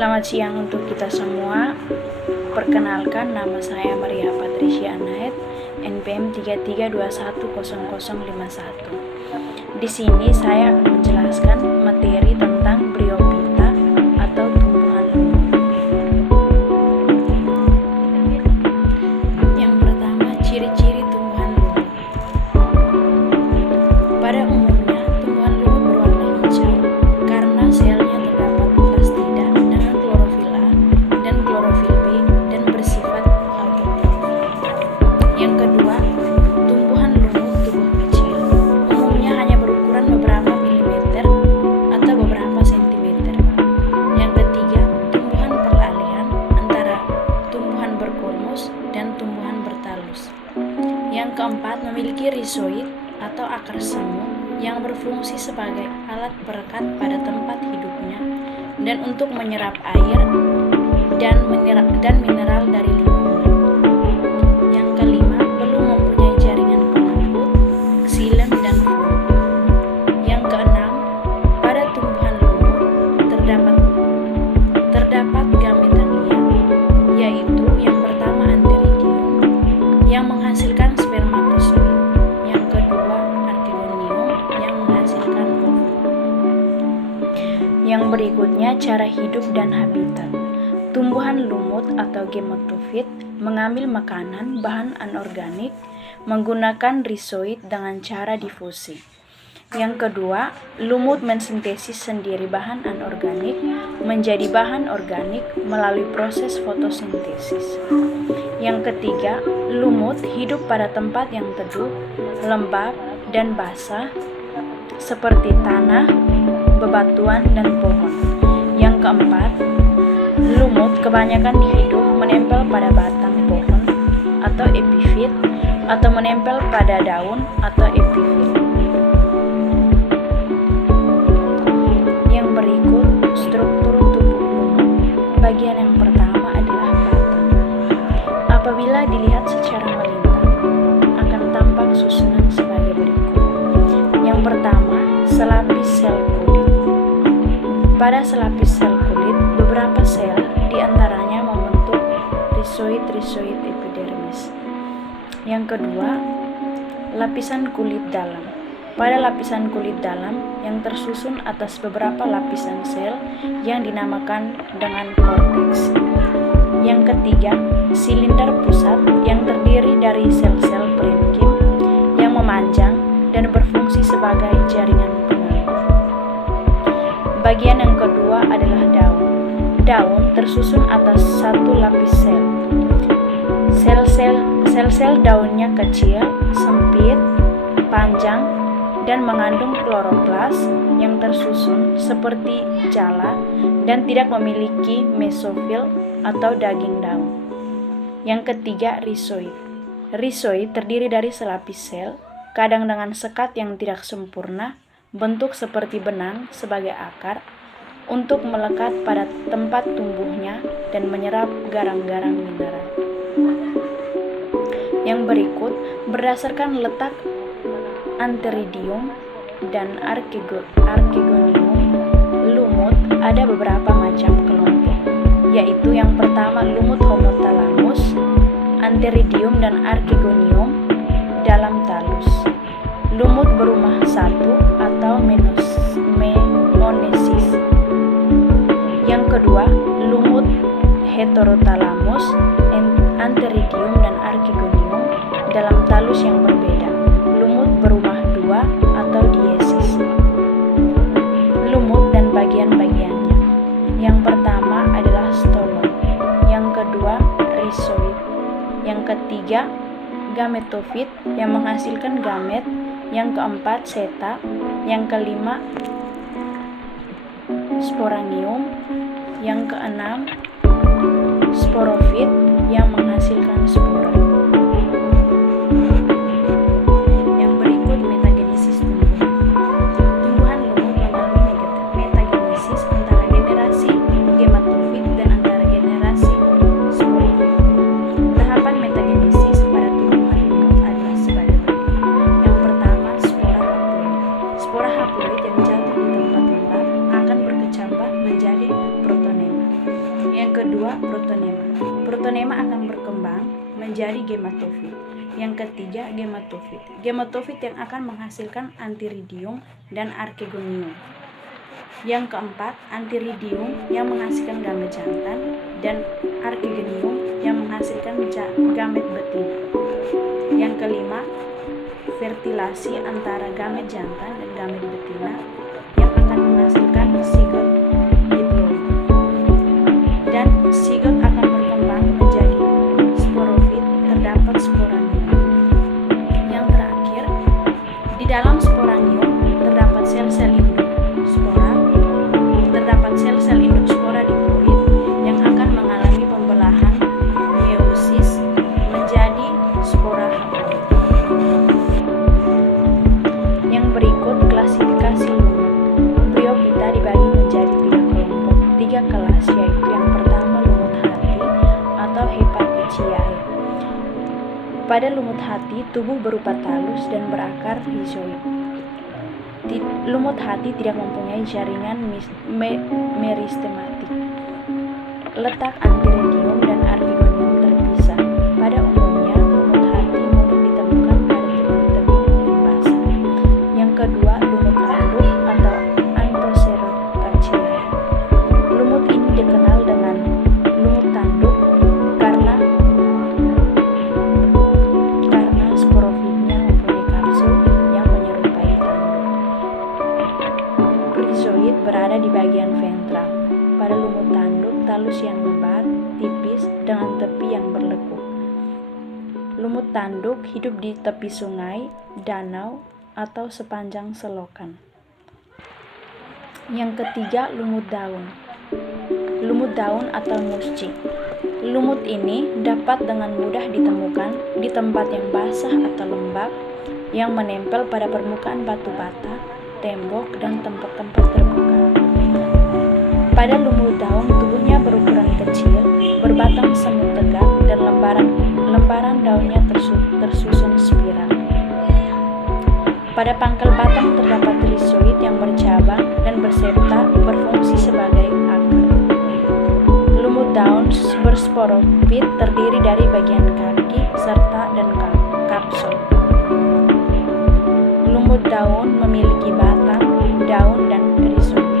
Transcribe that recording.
Selamat siang untuk kita semua. Perkenalkan, nama saya Maria Patricia Anaet, NPM 33210051. Di sini saya akan menjelaskan materi tentang Bryophyta atau tumbuhan lumut. Yang pertama, ciri-ciri tumbuhan lumut. Pada umumnya, tumbuhan lumut berwarna hijau karena selnya terdapat plastida dengan klorofil A dan klorofil B dan bersifat autotrof. Yang kedua, tumbuhan lumut tubuh kecil, umumnya hanya berukuran beberapa milimeter atau beberapa sentimeter. Yang ketiga, tumbuhan peralihan antara tumbuhan berkulmus dan tumbuhan bertalus. Yang keempat, memiliki rizoid atau akar semu yang berfungsi sebagai alat perekat pada tempat hidupnya dan untuk menyerap air dan mineral dari lingkungan. Yang kelima, belum mempunyai jaringan pengangkut, xilem dan fluid. Yang keenam, pada tumbuhan lumut terdapat gametania, yaitu yang pertama antheridium yang menghasilkan spermatozoid, yang kedua archegonium yang menghasilkan ovum. Yang berikutnya, cara hidup dan habitat. Tumbuhan lumut atau gematofit mengambil makanan bahan anorganik menggunakan rizoid dengan cara difusi. Yang kedua, lumut mensintesis sendiri bahan anorganik menjadi bahan organik melalui proses fotosintesis. Yang ketiga, lumut hidup pada tempat yang teduh, lembab, dan basah seperti tanah, bebatuan, dan pohon. Yang keempat, lumut kebanyakan hidup menempel pada batang pohon atau epifit atau menempel pada daun atau epifit. Yang berikut struktur tubuh lumut. Bagian yang pertama adalah batang. Apabila dilihat secara melintang, akan tampak susunan sebagai berikut. Yang pertama, selapis sel kulit. Pada selapis sel kulit, beberapa sel diantaranya membentuk rizoid epidermis. Yang kedua, lapisan kulit dalam. Pada lapisan kulit dalam yang tersusun atas beberapa lapisan sel yang dinamakan dengan korteks. Yang ketiga, silinder pusat yang terdiri dari sel-sel parenkim yang memanjang dan berfungsi sebagai jaringan pengangkut. Bagian yang kedua adalah daun. Daun tersusun atas satu lapis sel. Sel-sel daunnya kecil, sempit, panjang, dan mengandung kloroplas yang tersusun seperti jala dan tidak memiliki mesofil atau daging daun. Yang ketiga, rizoid. Rizoid terdiri dari selapis sel, kadang dengan sekat yang tidak sempurna, bentuk seperti benang sebagai akar, untuk melekat pada tempat tumbuhnya dan menyerap garang-garang mineral. Yang berikut, berdasarkan letak antheridium dan archegonium, lumut ada beberapa macam kelompok, yaitu yang pertama lumut homotalamus, antheridium dan archegonium dalam talus. Lumut berumah satu atau monosis. Yang kedua, lumut heterotalamus, antheridium dan archegonium dalam talus yang berbeda. Lumut berumah dua atau diesis. Lumut dan bagian-bagiannya. Yang pertama adalah stolon. Yang kedua, rizoid. Yang ketiga, gametofit yang menghasilkan gamet. Yang keempat, seta. Yang kelima, sporangium. Yang keenam, sporofit yang menghasilkan spora. Yang berikut metagenesis tumbuhan. Tumbuhan lumut melalui metagenesis antara generasi gematofit dan antara generasi sporofit. Tahapan metagenesis pada tumbuhan lumut adalah sebagai berikut. Yang pertama, spora haploid. Spora haploid yang jatuh di tempat lembab akan berkecambah menjadi protonema. Yang kedua, protonema. Protonema akan berkembang menjadi gematofit. Yang ketiga, gematofit. Gematofit yang akan menghasilkan antheridium dan archegonium. Yang keempat, antheridium yang menghasilkan gamet jantan dan archegonium yang menghasilkan gamet betina. Yang kelima, fertilasi antara gamet jantan dan gamet betina yang akan menghasilkan zigot diploid. Dan zigot akan berkembang menjadi sporofit, terdapat sporanium. Yang terakhir, di dalam sporanium terdapat sel-sel induk spora, terdapat sel-sel induk spora diploid yang akan mengalami pembelahan meiosis menjadi spora haploid. Yang berikut klasifikasi lumut. Bryophyta dibagi menjadi 3 kelompok, 3 kelas, yaitu yang pertama lumut hati atau Hepatichiae. Pada lumut hati, tubuh berupa talus dan berakar rhizoid. Lumut hati tidak mempunyai jaringan meristematik. Letak antheridium dan archegonium terpisah. Pada umumnya, lumut hati mudah ditemukan pada tebing-tebing basah. Yang kedua, lumut tanduk atau Anthocerotaceae. Lumut ini dikenal dengan lumut tanduk karena sporofitnya mempunyai kapsul yang menyerupai tanduk. Rhizoid berada di bagian ventral. Pada lumut tanduk, talus yang lebar, tipis, dengan tepi yang berlekuk. Lumut tanduk hidup di tepi sungai, danau, atau sepanjang selokan. Yang ketiga, lumut daun. Lumut daun atau musci. Lumut ini dapat dengan mudah ditemukan di tempat yang basah atau lembab yang menempel pada permukaan batu bata, tembok, dan tempat-tempat terbuka. Pada lumut daun, tubuhnya berukuran kecil, berbatang semu tegak, dan lembaran daunnya tersusun spiral. Pada pangkal batang terdapat rhizoid yang bercabang dan bersepta berfungsi sebagai akar. Lumut daun bersporofit terdiri dari bagian kaki serta dan kapsul. Lumut daun memiliki batang, daun, dan rhizoid.